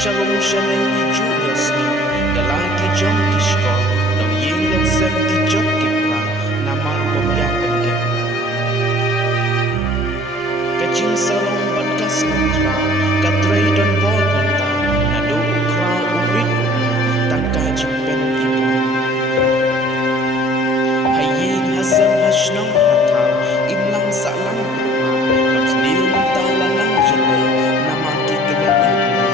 Sharon Shannon di Juliusni, dalaki jom kishko, dong yelong sem di jok kipra, nama bom ya pengen. Kajing sarong batkas mukra, katray don bol menta, nado ukra urit tan kajing pen ibu. Haying hasam hasnong hatau, imlang salang rumah, kam sendiri mentala nang jelai, nama kikenet ibu.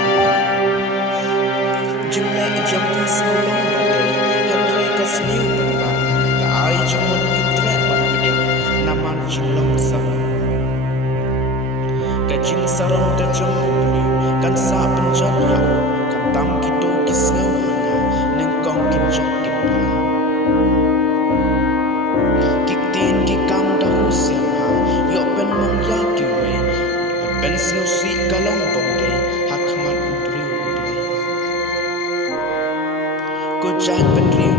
Jumlah jom kisnulong badai, Henry kasniu penbang, laai jumut kintrek badai, nama jumlong sang. Kajing sarong kajong ubriu, kan sa penjat yau, kam tam kido kisnau hanga, nengkong kinjak kipra. Kiktin kikam dahu siapa, yok pen mong ya kiwe, pen snusi kalong bongde, hakmat ubriu ubriu. Ko jahat pen riu